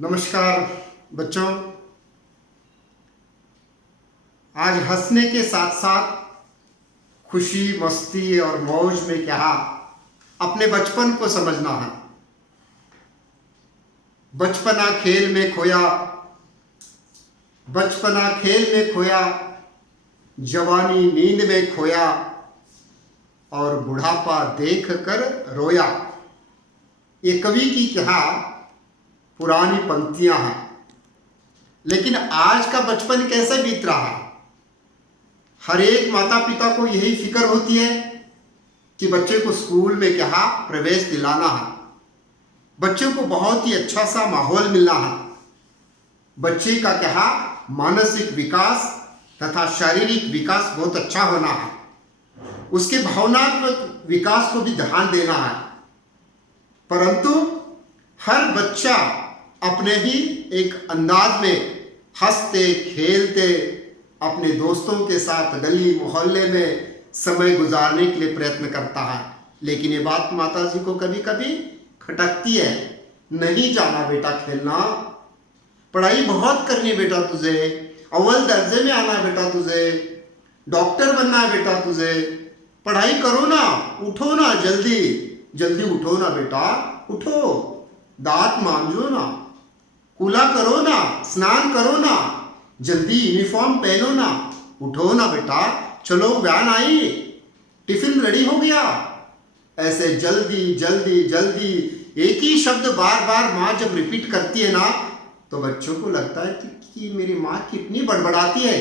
नमस्कार बच्चों। आज हंसने के साथ साथ खुशी मस्ती और मौज में क्या अपने बचपन को समझना है। बचपना खेल में खोया, बचपना खेल में खोया, जवानी नींद में खोया और बुढ़ापा देख कर रोया। ये कवि की क्या पुरानी पंक्तियां हैं। लेकिन आज का बचपन कैसे बीत रहा है? हर एक माता पिता को यही फिक्र होती है कि बच्चे को स्कूल में क्या प्रवेश दिलाना है, बच्चे को बहुत ही अच्छा सा माहौल मिलना है, बच्चे का क्या मानसिक विकास तथा शारीरिक विकास बहुत अच्छा होना है, उसके भावनात्मक विकास को भी ध्यान देना है। परंतु हर बच्चा अपने ही एक अंदाज में हंसते खेलते अपने दोस्तों के साथ गली मोहल्ले में समय गुजारने के लिए प्रयत्न करता है। लेकिन ये बात माता जी को कभी कभी खटकती है, नहीं जाना बेटा खेलना, पढ़ाई बहुत करनी बेटा तुझे, अव्वल दर्जे में आना बेटा तुझे, डॉक्टर बनना है बेटा तुझे, पढ़ाई करो ना, उठो ना, जल्दी जल्दी उठो ना बेटा, उठो, दांत मांजो ना, कूला करो ना, स्नान करो ना, जल्दी यूनिफॉर्म पहनो ना, उठो ना बेटा, चलो वैन आई, टिफिन रेडी हो गया। ऐसे जल्दी जल्दी जल्दी एक ही शब्द बार बार माँ जब रिपीट करती है ना, तो बच्चों को लगता है कि मेरी माँ कितनी बड़बड़ाती है,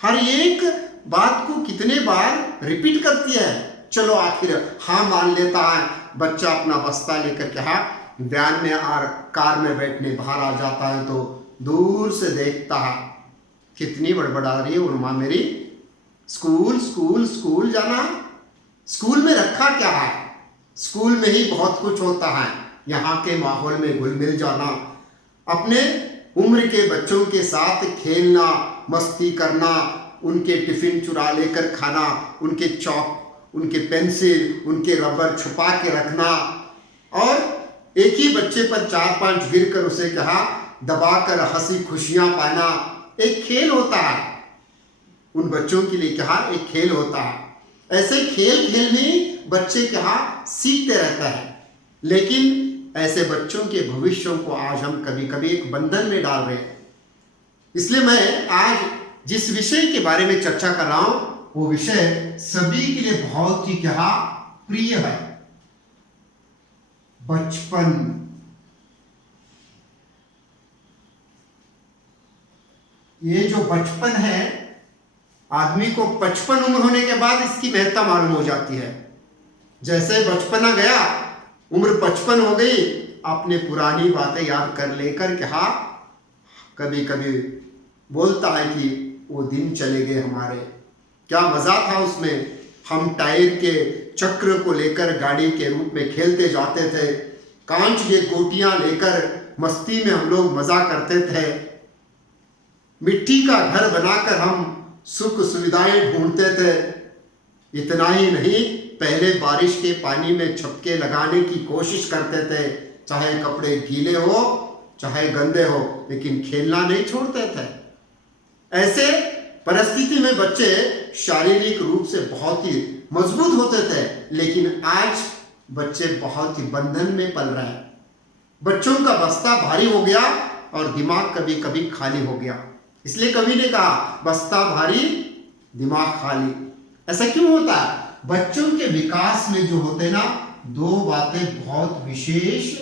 हर एक बात को कितने बार रिपीट करती है। चलो आखिर हाँ मान लेता है बच्चा, अपना बस्ता लेकर क्या वैन में और कार में बैठने बाहर आ जाता है तो दूर से देखता है कितनी बड़बड़ा रही है और माँ मेरी। स्कूल स्कूल स्कूल जाना, स्कूल में रखा क्या है? स्कूल में ही बहुत कुछ होता है। यहाँ के माहौल में घुल मिल जाना, अपने उम्र के बच्चों के साथ खेलना, मस्ती करना, उनके टिफिन चुरा लेकर खाना, उनके चौक, उनके पेंसिल, उनके रबर छुपा के रखना और एक ही बच्चे पर 4-5 गिर कर उसे क्या दबाकर हंसी खुशियां पाना एक खेल होता है। उन बच्चों के लिए क्या एक खेल होता है। ऐसे खेल खेल में बच्चे क्या सीखते रहता है। लेकिन ऐसे बच्चों के भविष्यों को आज हम कभी कभी एक बंधन में डाल रहे हैं। इसलिए मैं आज जिस विषय के बारे में चर्चा कर रहा हूं वो विषय सभी के लिए बहुत ही क्या प्रिय है, बचपन। ये जो बचपन है, आदमी को 55 उम्र होने के बाद इसकी महत्ता मालूम हो जाती है। जैसे बचपना गया, उम्र 55 हो गई, अपने पुरानी बातें याद कर लेकर क्या कभी कभी बोलता है कि वो दिन चले गए हमारे, क्या मजा था उसमें। हम टायर के चक्र को लेकर गाड़ी के रूप में खेलते जाते थे, कांच के गोटियां लेकर मस्ती में हम लोग मजा करते थे, मिट्टी का घर बनाकर हम सुख सुविधाएं ढूंढते थे। इतना ही नहीं, पहले बारिश के पानी में छपके लगाने की कोशिश करते थे, चाहे कपड़े गीले हो चाहे गंदे हो, लेकिन खेलना नहीं छोड़ते थे। ऐसे परिस्थिति में बच्चे शारीरिक रूप से बहुत ही मजबूत होते थे, लेकिन आज बच्चे बहुत ही बंधन में पल रहे हैं। बच्चों का बस्ता भारी हो गया और दिमाग कभी कभी खाली हो गया। इसलिए कवि ने कहा बस्ता भारी दिमाग खाली। ऐसा क्यों होता है? बच्चों के विकास में जो होते ना, दो बातें बहुत विशेष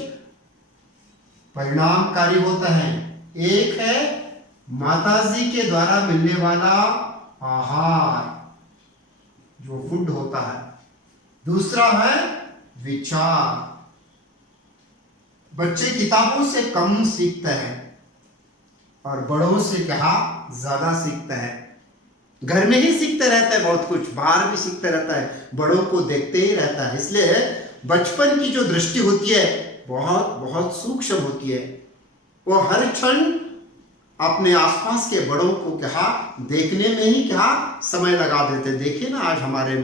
परिणामकारी होता है। एक है माताजी के द्वारा मिलने वाला आहार जो फूड होता है, दूसरा है विचार। बच्चे किताबों से कम सीखते हैं और बड़ों से क्या ज्यादा सीखते हैं। घर में ही सीखते रहता है बहुत कुछ, बाहर भी सीखते रहता है, बड़ों को देखते ही रहता है। इसलिए बचपन की जो दृष्टि होती है बहुत बहुत सूक्ष्म होती है। वो हर क्षण अपने आसपास के बड़ों को क्या देखने में ही क्या समय लगा देते। देखिए ना आज हमारे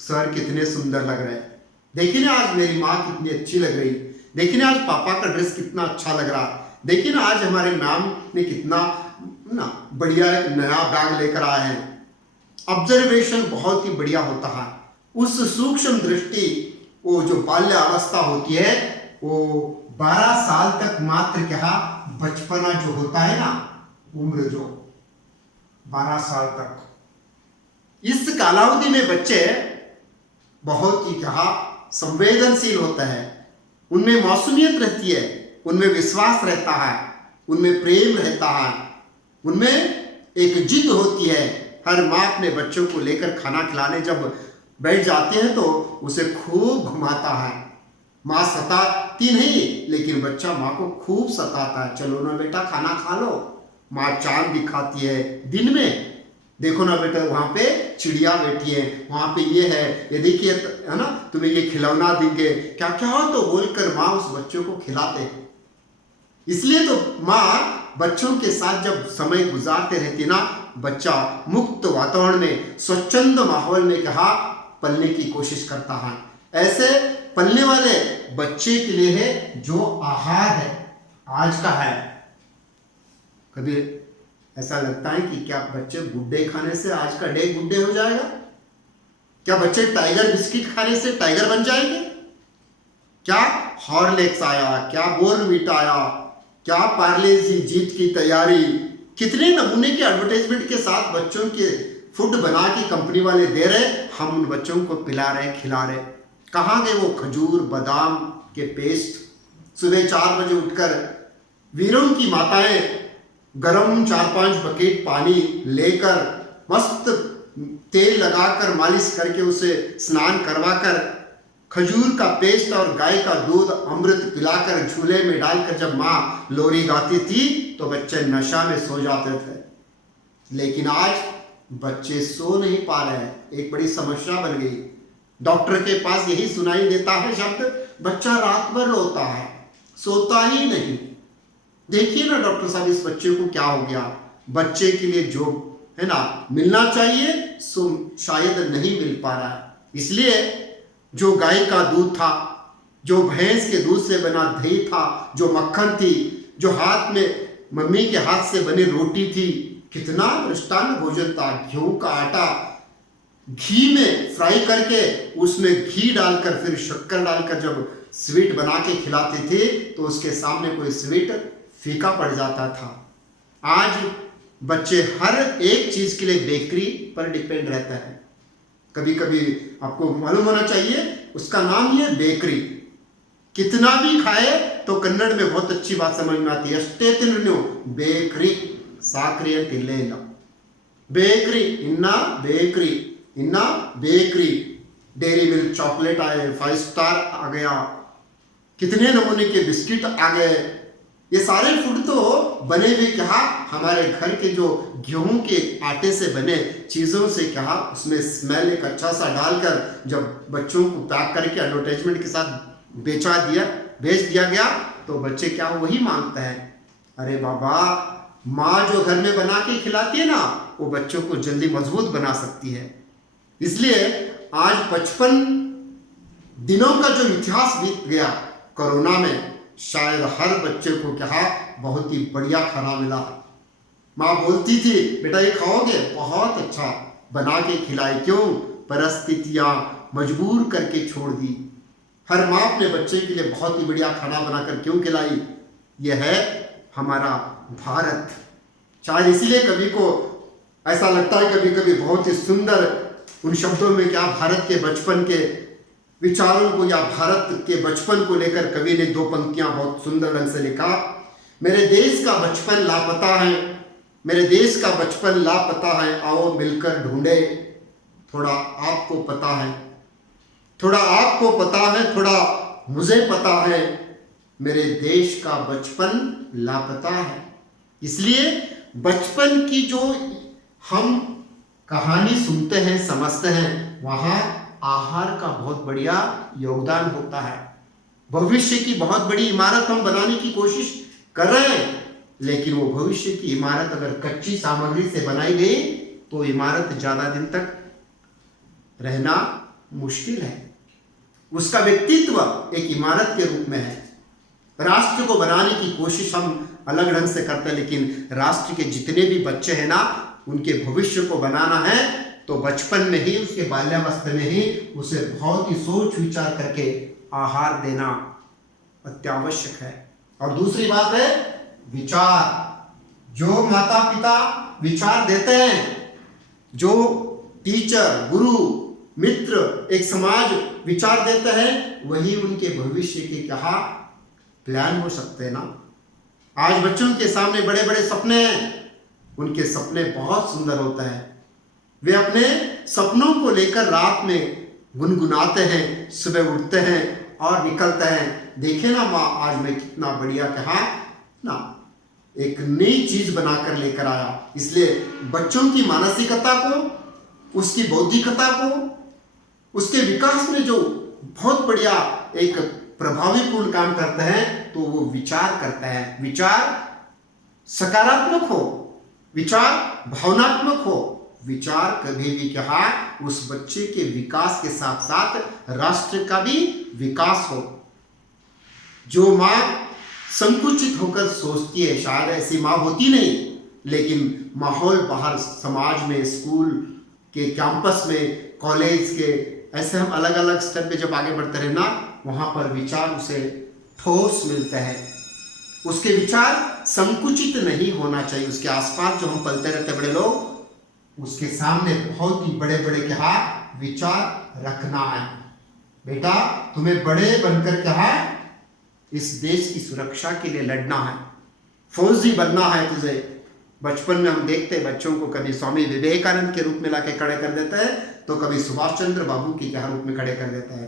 सर कितने सुंदर लग रहे हैं, देखिए ना आज मेरी माँ कितनी अच्छी लग रही, देखिए ना आज पापा का ड्रेस कितना अच्छा लग रहा, देखिए ना, आज हमारे मैम ने कितना ना बढ़िया एक नया बैग लेकर आए हैं। ऑब्जर्वेशन बहुत ही बढ़िया होता है। उस सूक्ष्म दृष्टि, वो जो बाल्य अवस्था होती है, वो 12 साल तक मात्र क्या, बचपना जो होता है ना, उम्र जो 12 साल तक, इस कालावधि में बच्चे बहुत ही क्या, संवेदनशील होते हैं। उनमें मासूमियत रहती है, उनमें विश्वास रहता है, उनमें प्रेम रहता है, उनमें एक जिद होती है। हर माँ अपने बच्चों को लेकर खाना खिलाने जब बैठ जाते हैं तो उसे खूब घुमाता है। माँ सताती नहीं, लेकिन बच्चा माँ को खूब सताता है। चलो ना बेटा, खाना खा लो। माँ चांद दिखाती है दिन में, देखो ना बेटा, वहाँ पे चिड़िया बैठी है, वहाँ पे ये है, ये देखिए, है ना, तुम्हें ये खिलौना देंगे, क्या क्या हो, तो बोलकर माँ उस बच्चों को खिलाते हैं। इसलिए तो माँ बच्चों के साथ जब समय गुजारते रहती है ना, बच्चा मुक्त वातावरण में, स्वच्छंद माहौल में कहा पलने की कोशिश करता है। ऐसे पलने वाले बच्चे के लिए है जो आहार है आज का है। कभी ऐसा लगता है कि क्या बच्चे गुड्डे खाने से आज का डे गुड्डे हो जाएगा? क्या बच्चे टाइगर बिस्किट खाने से टाइगर बन जाएंगे? क्या हॉर्लिक्स आया, क्या बोर्नवीटा आया, क्या पार्ले जी जीत की तैयारी, कितने नमूने के एडवर्टाइजमेंट के साथ बच्चों के फूड बना के कंपनी वाले दे रहे, हम उन बच्चों को पिला रहे, खिला रहे। कहाँ गए वो खजूर बादाम के पेस्ट? सुबह 4 बजे उठकर वीरों की माताएं गरम 4-5 बकेट पानी लेकर मस्त तेल लगाकर मालिश करके उसे स्नान करवाकर खजूर का पेस्ट और गाय का दूध अमृत पिलाकर झूले में डालकर जब माँ लोरी गाती थी तो बच्चे नशा में सो जाते थे। लेकिन आज बच्चे सो नहीं पा रहे हैं, एक बड़ी समस्या बन गई। डॉक्टर के पास यही सुनाई देता है शब्द, बच्चा रात भर रोता है, सोता ही नहीं। देखिए ना डॉक्टर साहब, इस बच्चे को क्या हो गया? बच्चे के लिए जो है ना मिलना चाहिए सो शायद नहीं मिल पा रहा है। इसलिए जो गाय का दूध था, जो भैंस के दूध से बना दही था, जो मक्खन थी, जो हाथ में मम्मी के हाथ से बनी रोटी थी, कितना मृष्टान्न भोजन था। गेहूं का आटा घी में फ्राई करके उसमें घी डालकर फिर शक्कर डालकर जब स्वीट बना के खिलाते थे तो उसके सामने कोई स्वीट फीका पड़ जाता था। आज बच्चे हर एक चीज के लिए बेकरी पर डिपेंड रहता है। कभी कभी आपको मालूम होना चाहिए, उसका नाम है बेकरी। कितना भी खाए तो कन्नड़ में बहुत अच्छी बात समझ में आती है। अष्टे तिन्नु बेकरी साक्रिय तिल्लेला, बेकरी इन्ना बेकरी, डेयरी मिल्क चॉकलेट आए, 5 स्टार आ गया, कितने नमूने के बिस्किट आ गए। ये सारे फूड तो बने हुए क्या, हमारे घर के जो गेहूं के आटे से बने चीज़ों से क्या, उसमें स्मेल एक अच्छा सा डालकर जब बच्चों को पैक करके एडवर्टाइजमेंट के साथ बेच दिया गया तो बच्चे क्या वही मांगते हैं। अरे बाबा, माँ जो घर में बना के खिलाती है ना, वो बच्चों को जल्दी मजबूत बना सकती है। इसलिए आज 55 दिनों का जो इतिहास बीत गया कोरोना में, शायद हर बच्चे को क्या बहुत ही बढ़िया खाना मिला। माँ बोलती थी, बेटा ये खाओगे? बहुत अच्छा बना के खिलाई। क्यों? परिस्थितियाँ मजबूर करके छोड़ दी। हर माँ अपने बच्चे के लिए बहुत ही बढ़िया खाना बनाकर क्यों खिलाई? यह है हमारा भारत। शायद इसीलिए कवि को ऐसा लगता है कभी कभी बहुत ही सुंदर उन शब्दों में क्या भारत के बचपन के विचारों को या भारत के बचपन को लेकर कवि ने 2 पंक्तियां बहुत सुंदर ढंग से लिखा। मेरे देश का बचपन लापता है, मेरे देश का बचपन लापता है, आओ मिलकर ढूंढे। थोड़ा आपको पता है, थोड़ा आपको पता है, थोड़ा मुझे पता है, मेरे देश का बचपन लापता है। इसलिए बचपन की जो हम कहानी सुनते हैं, समझते हैं, वहाँ आहार का बहुत बढ़िया योगदान होता है। भविष्य की बहुत बड़ी इमारत हम बनाने की कोशिश कर रहे हैं, लेकिन वो भविष्य की इमारत अगर कच्ची सामग्री से बनाई गई तो इमारत ज़्यादा दिन तक रहना मुश्किल है। उसका व्यक्तित्व एक इमारत के रूप में है। राष्ट्र को बनाने की कोशिश हम अलग ढंग से करते हैं, लेकिन राष्ट्र के जितने भी बच्चे हैं ना, उनके भविष्य को बनाना है तो बचपन में ही, उसके बाल्यावस्था में ही उसे बहुत ही सोच विचार करके आहार देना अत्यावश्यक है। और दूसरी बात है विचार। जो माता पिता विचार देते हैं, जो टीचर, गुरु, मित्र, एक समाज विचार देते हैं, वही उनके भविष्य के क्या प्लान हो सकते हैं ना। आज बच्चों के सामने बड़े बड़े सपने हैं, उनके सपने बहुत सुंदर होते हैं। वे अपने सपनों को लेकर रात में गुनगुनाते हैं, सुबह उठते हैं और निकलते हैं, देखे ना माँ आज मैं कितना बढ़िया कहा ना, एक नई चीज बनाकर लेकर आया। इसलिए बच्चों की मानसिकता को, उसकी बौद्धिकता को, उसके विकास में जो बहुत बढ़िया एक प्रभावीपूर्ण काम करते हैं, तो वो विचार करता है। विचार सकारात्मक हो, विचार भावनात्मक हो, विचार कभी भी क्या उस बच्चे के विकास के साथ साथ राष्ट्र का भी विकास हो। जो माँ संकुचित होकर सोचती है, शायद ऐसी माँ होती नहीं, लेकिन माहौल बाहर समाज में, स्कूल के कैंपस में, कॉलेज के, ऐसे हम अलग अलग स्टेप पे जब आगे बढ़ते रहे ना, वहाँ पर विचार उसे ठोस मिलता है। उसके विचार संकुचित नहीं होना चाहिए। उसके आसपास जो हम पलते रहते बड़े लोग, उसके सामने बहुत ही बड़े बड़े क्या विचार रखना है। बेटा तुम्हें बड़े बनकर क्या इस देश की सुरक्षा के लिए लड़ना है, फौजी बनना है तुझे। बचपन में हम देखते हैं बच्चों को कभी स्वामी विवेकानंद के रूप में लाके खड़े कर देता है, तो कभी सुभाष चंद्र बाबू के क्या रूप में खड़े कर देता है।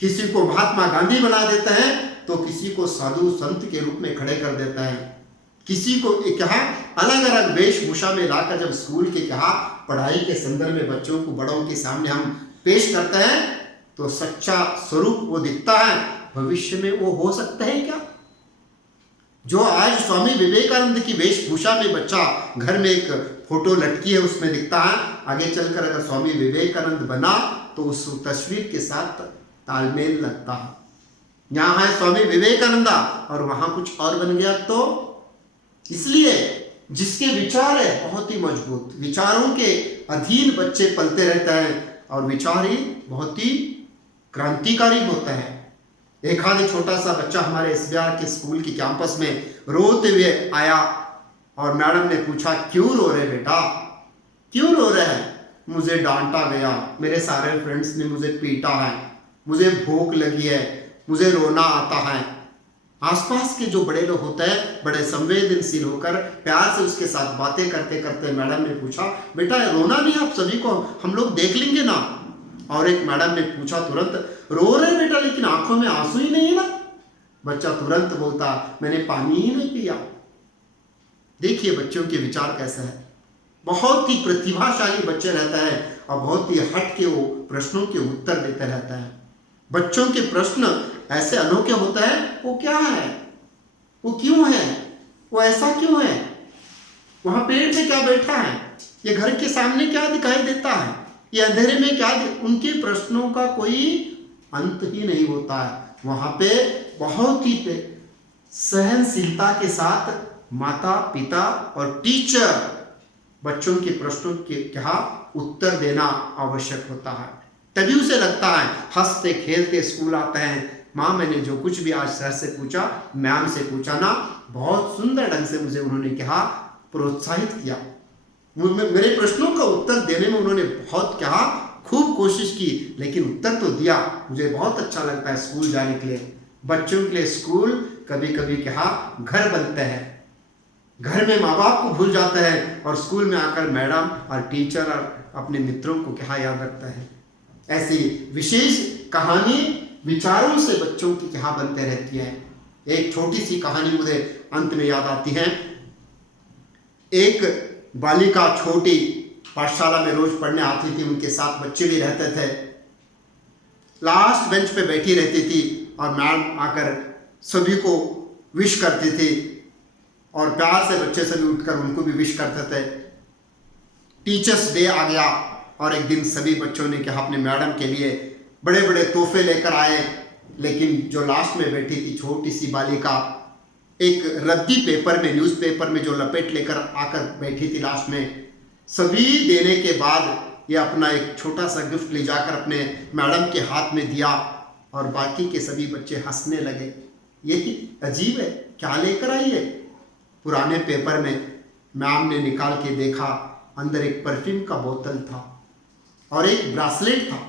किसी को महात्मा गांधी बना देता है, तो किसी को साधु संत के रूप में खड़े कर देता है। किसी को क्या अलग अलग वेशभूषा में लाकर जब स्कूल के क्या पढ़ाई के संदर्भ में बच्चों को बड़ों के सामने हम पेश करते हैं, तो सच्चा स्वरूप वो दिखता है। भविष्य में वो हो सकता है क्या? जो आज स्वामी विवेकानंद की वेशभूषा में बच्चा घर में एक फोटो लटकी है उसमें दिखता है, आगे चलकर अगर स्वामी विवेकानंद बना तो उस तस्वीर के साथ तालमेल लगता है। यहाँ है स्वामी विवेकानंद और वहां कुछ और बन गया, तो इसलिए जिसके विचार है बहुत ही मजबूत, विचारों के अधीन बच्चे पलते रहते हैं और विचार ही बहुत ही क्रांतिकारी होता है। एक आधे छोटा सा बच्चा हमारे एसबीआर के स्कूल के कैंपस में रोते हुए आया और मैडम ने पूछा क्यों रो रहे बेटा, क्यों रो रहे हैं? मुझे डांटा गया, मेरे सारे फ्रेंड्स ने मुझे पीटा है, मुझे भूख लगी है, मुझे रोना आता है। आसपास के जो बड़े लोग होते हैं बड़े संवेदनशील होकर प्यार से उसके साथ बातें करते करते मैडम ने पूछा बेटा रोना नहीं, आप सभी को हम लोग देख लेंगे ना। और एक मैडम ने पूछा तुरंत रो रहे बेटा लेकिन आंखों में आंसू ही नहीं है ना। बच्चा तुरंत बोलता मैंने पानी ही नहीं पिया। देखिए बच्चों के विचार कैसे है, बहुत ही प्रतिभाशाली बच्चे रहता है और बहुत ही हट के वो प्रश्नों के उत्तर देते रहता है। बच्चों के प्रश्न ऐसे अनोखे होते हैं, वो क्या है, वो क्यों है, वो ऐसा क्यों है, वहां पेड़ पे क्या बैठा है, ये घर के सामने क्या दिखाई देता है, ये अंधेरे में क्या, उनके प्रश्नों का कोई अंत ही नहीं होता है। वहां पे बहुत ही सहनशीलता के साथ माता पिता और टीचर बच्चों के प्रश्नों के क्या उत्तर देना आवश्यक होता है। तभी उसे लगता है, हंसते खेलते स्कूल आते हैं, माँ मैंने जो कुछ भी आज सर से पूछा, मैम से पूछा ना, बहुत सुंदर ढंग से मुझे उन्होंने क्या प्रोत्साहित किया, मेरे प्रश्नों का उत्तर देने में उन्होंने बहुत क्या खूब कोशिश की, लेकिन उत्तर तो दिया। मुझे बहुत अच्छा लगता है स्कूल जाने के लिए। बच्चों के लिए स्कूल कभी कभी क्या घर बनते हैं, घर में माँ बाप को भूल जाते हैं और स्कूल में आकर मैडम और टीचर और अपने मित्रों को क्या याद रखता है। ऐसी विशेष कहानी विचारों से बच्चों की क्या बनते रहती है। एक छोटी सी कहानी मुझे अंत में याद आती है। एक बालिका छोटी पाठशाला में रोज पढ़ने आती थी, उनके साथ बच्चे भी रहते थे, लास्ट बेंच पे बैठी रहती थी और मैम आकर सभी को विश करती थी और प्यार से बच्चे सभी उठकर उनको भी विश करते थे। टीचर्स डे आ गया और एक दिन सभी बच्चों ने क्या अपने मैडम के लिए बड़े बड़े तोहफे लेकर आए लेकिन जो लास्ट में बैठी थी छोटी सी बालिका, एक रद्दी पेपर में, न्यूज़पेपर में जो लपेट लेकर आकर बैठी थी लास्ट में, सभी देने के बाद ये अपना एक छोटा सा गिफ्ट ले जाकर अपने मैडम के हाथ में दिया और बाकी के सभी बच्चे हंसने लगे। यही अजीब है, क्या लेकर आई है? पुराने पेपर में मैम ने निकाल के देखा, अंदर एक परफ्यूम का बोतल था और एक ब्रासलेट था।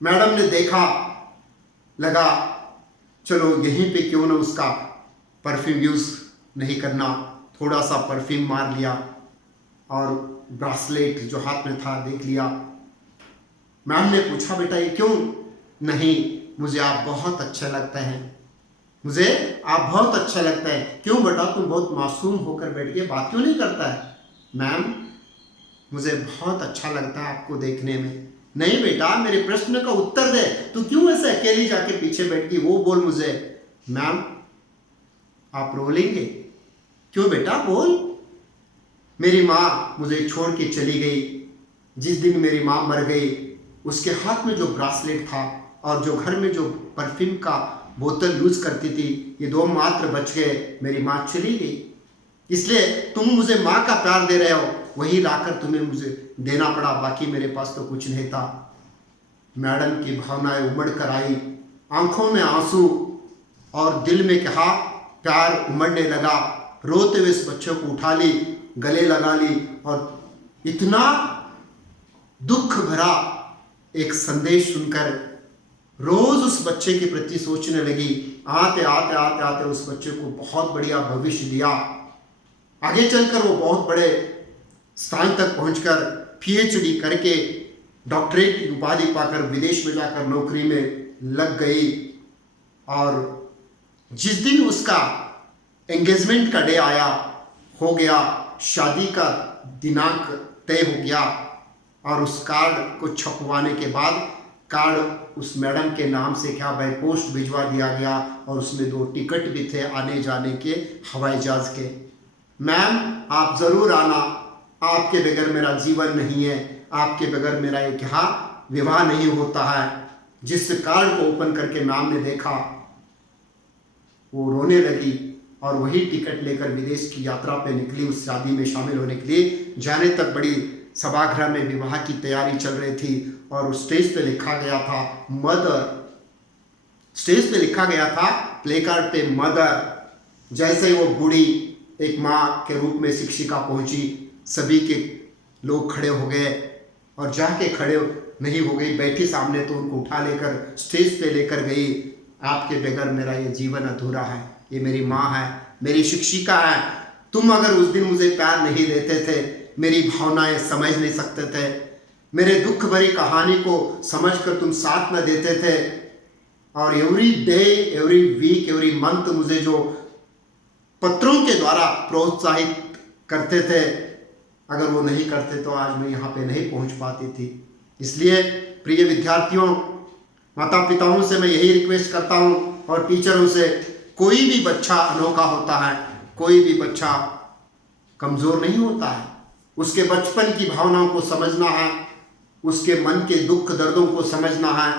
मैडम ने देखा, लगा चलो यहीं पे क्यों ना उसका परफ्यूम यूज़ नहीं करना, थोड़ा सा परफ्यूम मार लिया और ब्रासलेट जो हाथ में था देख लिया। मैम ने पूछा बेटा ये क्यों? नहीं, मुझे आप बहुत अच्छे लगते हैं, मुझे आप बहुत अच्छा लगता है। क्यों बेटा, तुम बहुत मासूम होकर बैठ के बात क्यों नहीं करता है? मैम मुझे बहुत अच्छा लगता है आपको देखने में। नहीं बेटा, मेरे प्रश्न का उत्तर दे, तू क्यों ऐसे अकेली जाके पीछे बैठ गई, वो बोल मुझे। मैम आप रो लेंगे? क्यों बेटा, बोल। मेरी माँ मुझे छोड़ के चली गई। जिस दिन मेरी माँ मर गई, उसके हाथ में जो ब्रासलेट था और जो घर में जो परफ्यूम का बोतल यूज करती थी, ये दो मात्र बच गए, मेरी माँ चली गई। इसलिए तुम मुझे माँ का प्यार दे रहे हो, वही लाकर तुम्हें मुझे देना पड़ा, बाकी मेरे पास तो कुछ नहीं था। मैडम की भावनाएं उमड़ कर आई, आंखों में आंसू और दिल में कहा प्यार उमड़ने लगा। रोते हुए इस बच्चे को उठा ली, गले लगा ली और इतना दुख भरा एक संदेश सुनकर रोज उस बच्चे के प्रति सोचने लगी। आते आते आते आते उस बच्चे को बहुत बढ़िया भविष्य दिया। आगे चलकर वो बहुत बड़े स्थान तक पहुंचकर पीएचडी करके डॉक्टरेट की उपाधि पाकर विदेश में जाकर नौकरी में लग गई। और जिस दिन उसका एंगेजमेंट का डे आया, हो गया, शादी का दिनांक तय हो गया और उस कार्ड को छपवाने के बाद कार्ड उस मैडम के नाम से क्या बाय पोस्ट भिजवा दिया गया और उसमें 2 टिकट भी थे आने जाने के हवाई जहाज के। मैम आप ज़रूर आना, आपके बगैर मेरा जीवन नहीं है, आपके बगैर मेरा एक यहाँ विवाह नहीं होता है। जिस कार्ड को ओपन करके मैम ने देखा, वो रोने लगी और वही टिकट लेकर विदेश की यात्रा पे निकली उस शादी में शामिल होने के लिए। जाने तक बड़ी सभागृह में विवाह की तैयारी चल रही थी और उस स्टेज पे लिखा गया था मदर, स्टेज पे लिखा गया था प्ले कार्ड पे मदर। जैसे वो बूढ़ी एक माँ के रूप में शिक्षिका पहुंची, सभी के लोग खड़े हो गए और जाके खड़े नहीं हो गई, बैठी सामने तो उनको उठा लेकर स्टेज पे लेकर गई। आपके बगैर मेरा ये जीवन अधूरा है, ये मेरी माँ है, मेरी शिक्षिका है। तुम अगर उस दिन मुझे प्यार नहीं देते थे, मेरी भावनाएं समझ नहीं सकते थे, मेरे दुख भरी कहानी को समझकर तुम साथ न देते थे और every day, every week, every month मुझे जो पत्रों के द्वारा प्रोत्साहित करते थे, अगर वो नहीं करते तो आज मैं यहाँ पे नहीं पहुँच पाती थी। इसलिए प्रिय विद्यार्थियों, माता पिताओं से मैं यही रिक्वेस्ट करता हूँ और टीचरों से, कोई भी बच्चा अनोखा होता है, कोई भी बच्चा कमज़ोर नहीं होता है। उसके बचपन की भावनाओं को समझना है, उसके मन के दुख दर्दों को समझना है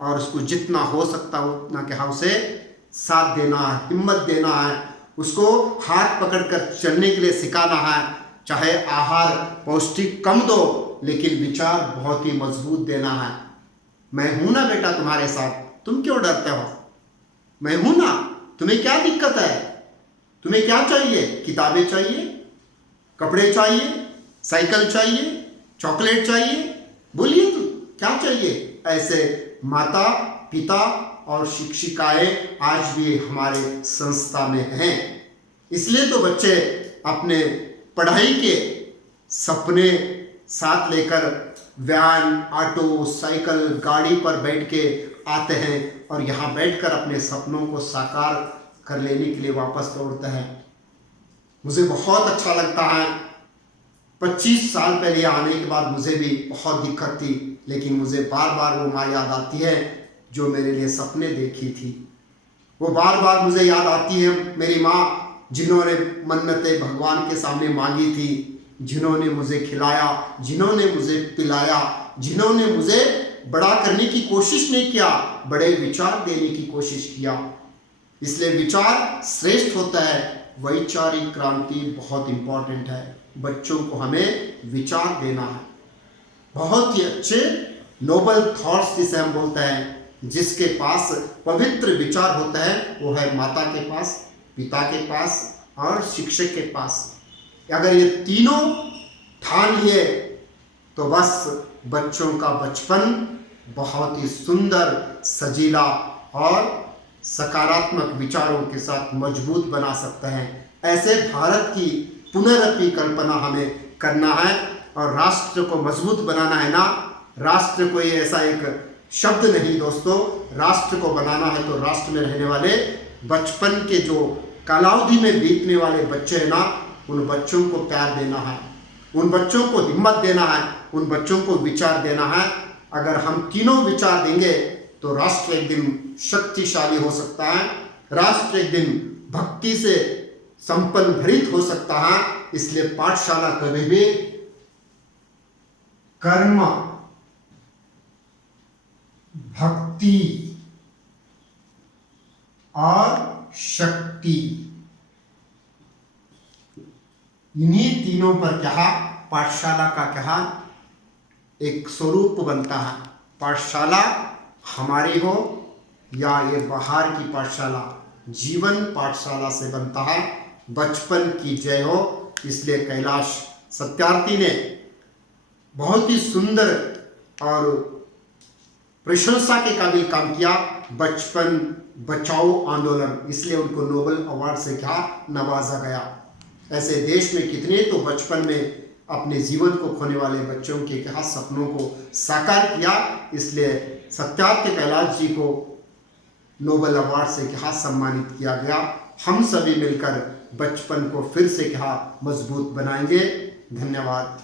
और उसको जितना हो सकता हो उतना क्या उसे साथ देना है, हिम्मत देना है, उसको हाथ पकड़कर चलने के लिए सिखाना है। चाहे आहार पौष्टिक कम दो, लेकिन विचार बहुत ही मजबूत देना है। मैं हूं ना बेटा तुम्हारे साथ, तुम क्यों डरते हो? मैं हूं ना, तुम्हें क्या दिक्कत है? तुम्हें क्या चाहिए? किताबें चाहिए, कपड़े चाहिए, साइकिल चाहिए, चॉकलेट चाहिए, बोलिए तुम क्या चाहिए? ऐसे माता पिता और शिक्षिकाएं आज भी हमारे संस्था में हैं। इसलिए तो बच्चे अपने पढ़ाई के सपने साथ लेकर वैन, ऑटो, साइकिल, गाड़ी पर बैठ के आते हैं और यहाँ बैठकर अपने सपनों को साकार कर लेने के लिए वापस लौटते हैं। मुझे बहुत अच्छा लगता है। 25 साल पहले आने के बाद मुझे भी बहुत दिक्कत थी, लेकिन मुझे बार बार वो माँ याद आती है जो मेरे लिए सपने देखी थी। वो बार बार मुझे याद आती है मेरी माँ, जिन्होंने मन्नतें भगवान के सामने मांगी थी, जिन्होंने मुझे खिलाया, जिन्होंने मुझे पिलाया, जिन्होंने मुझे बड़ा करने की कोशिश नहीं किया, बड़े विचार देने की कोशिश किया। इसलिए विचार श्रेष्ठ होता है। वैचारिक क्रांति बहुत इंपॉर्टेंट है। बच्चों को हमें विचार देना है, बहुत ही अच्छे नोबल थॉट्स जिसे हम बोलते हैं, जिसके पास पवित्र विचार होता है, वो है माता के पास, पिता के पास और शिक्षक के पास। अगर ये तीनों ठान लिए तो बस बच्चों का बचपन बहुत ही सुंदर, सजीला और सकारात्मक विचारों के साथ मजबूत बना सकते हैं। ऐसे भारत की पुनरअपि कल्पना हमें करना है और राष्ट्र को मजबूत बनाना है ना। राष्ट्र कोई ऐसा एक शब्द नहीं दोस्तों, राष्ट्र को बनाना है तो राष्ट्र में रहने वाले बचपन के जो कालावधि में बीतने वाले बच्चे हैं ना, उन बच्चों को प्यार देना है, उन बच्चों को हिम्मत देना है, उन बच्चों को विचार देना है। अगर हम तीनों विचार देंगे तो राष्ट्र एक दिन शक्तिशाली हो सकता है, राष्ट्र एक दिन भक्ति से संपन्न भरित हो सकता है। इसलिए पाठशाला कभी भी कर्म, भक्ति और शक्ति, इन्हीं तीनों पर क्या पाठशाला का क्या एक स्वरूप बनता है। पाठशाला हमारी हो या ये बाहर की पाठशाला, जीवन पाठशाला से बनता है। बचपन की जय हो। इसलिए कैलाश सत्यार्थी ने बहुत ही सुंदर और प्रशंसा के काबिल काम किया, बचपन बचाओ आंदोलन, इसलिए उनको नोबेल अवार्ड से क्या नवाजा गया। ऐसे देश में कितने तो बचपन में अपने जीवन को खोने वाले बच्चों के क्या सपनों को साकार किया। इसलिए सत्यार्थी कैलाश जी को नोबेल अवार्ड से क्या सम्मानित किया गया। हम सभी मिलकर बचपन को फिर से क्या मजबूत बनाएंगे। धन्यवाद।